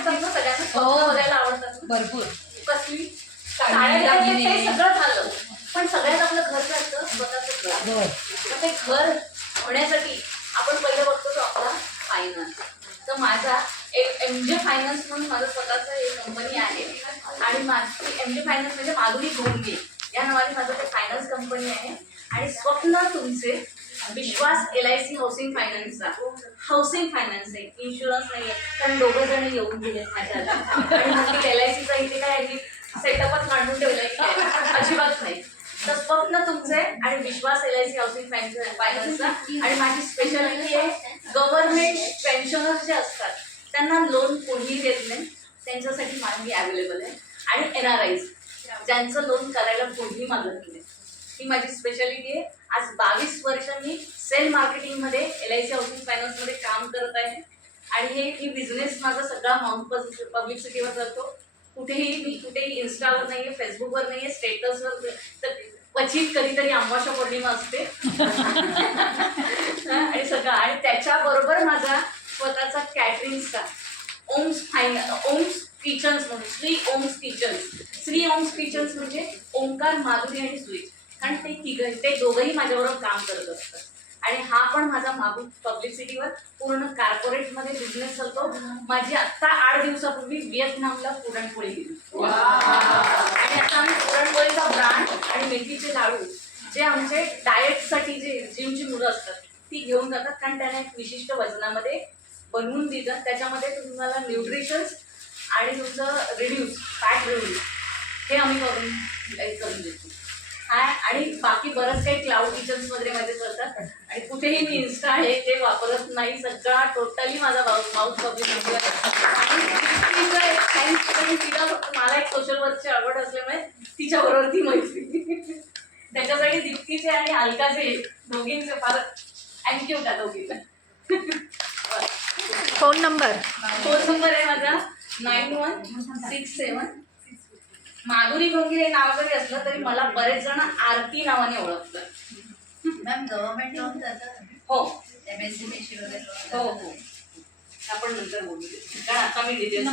आवडतात ना सगळ्यांना, स्वप्न बघायला आवडतात भरपूर. कसली साड्या ते सगळं झालं, पण सगळ्यात आपलं घर असतं स्वतःचं घर. तर ते घर होण्यासाठी आपण पहिलं बघतो तो आपला फायनान्स. तर माझा एक MJ फायनान्स म्हणून माझं स्वतःचं एक कंपनी आहे आणि माझी MJ फायनान्स म्हणजे माधुरी घोंगे या नावाने माझं ते फायनान्स कंपनी आहे. आणि स्वप्न तुमचे विश्वास LIC हाऊसिंग फायनान्सचा. हाऊसिंग फायनान्स आहे, इन्शुरन्स नाही आहे, कारण दोघं जण येऊन गेले माझ्या आणि LICचा इथे काय सेटअपच मांडून ठेवलाय अजिबात नाही. तर स्वप्न तुमचे आणि विश्वास LIC हाऊसिंग फायनान्सचा. आणि माझी स्पेशालिटी आहे गव्हर्नमेंट पेन्शनर्स जे असतात त्यांना लोन कोणीही देत नाही, त्यांच्यासाठी मी अवेलेबल आहे. आणि NRIs ज्यांचं लोन करायला कोणीही मागत नाही, ही माझी स्पेशालिटी आहे. आज 22 वर्ष मी सेल मार्केटिंगमध्ये LIC हाऊसिंग फायनान्समध्ये काम करत आहे. आणि ही बिझनेस माझा सगळा माउंट पब्लिसिटीवर करतो. कुठेही इन्स्टावर नाहीये, फेसबुकवर नाहीये, स्टेटसवर तर क्वचित कधीतरी अमावस्या पौर्णिमा असते आणि सगळं. आणि त्याच्याबरोबर माझा स्वतःचा कॅटरिंगचा ओम्स किचन्स म्हणून श्री ओम्स किचन्स. श्री ओम्स किचन्स म्हणजे ओंकार, माधुरी आणि स्वीट, कारण ते दोघंही माझ्याबरोबर काम करत असतात. आणि हा पण माझा मागून पब्लिसिटीवर पूर्ण कॉर्पोरेटमध्ये बिझनेस चालतो. माझी आत्ता 8 दिवसापूर्वी व्हिएतनामला पुरणपोळी दिली. आणि आता आम्ही पुरणपोळीचा ब्रांड आणि मेथीचे लाडू जे आमचे डाएटसाठी जे जिमची मुलं असतात ती घेऊन जातात, कारण त्यांना एक विशिष्ट वजनामध्ये बनवून दिलं. त्याच्यामध्ये तुम्हाला न्यूट्रिशन्स आणि तुमचं फॅट रिड्यूस हे आम्ही करून देतो. आणि बाकी बरंच काही क्लाउड किचन्स वगैरे माझे चालतात. आणि कुठेही मी इन्स्टा हे ते वापरत नाही, सगळा टोटली माझा माउथ पब्लिसिटी आहे. आणि तिला फक्त मला एक सोशल वर्कची आवड असल्यामुळे तिच्याबरोबर ती मैत्री. त्याच्यासाठी दीप्तीचे आणि अलकाचे दोघींचे फार थँक्यू त्या दोघींना. फोन नंबर आहे माझा 9167. माधुरी घोंगे हे नाव जरी असलं तरी मला बरेच जण आरती नावाने ओळखतात. मॅम गव्हर्नमेंट लोन जातं हो, MSc वगैरे. हो, आपण नंतर बोलू, कारण आता मी डिटेल्स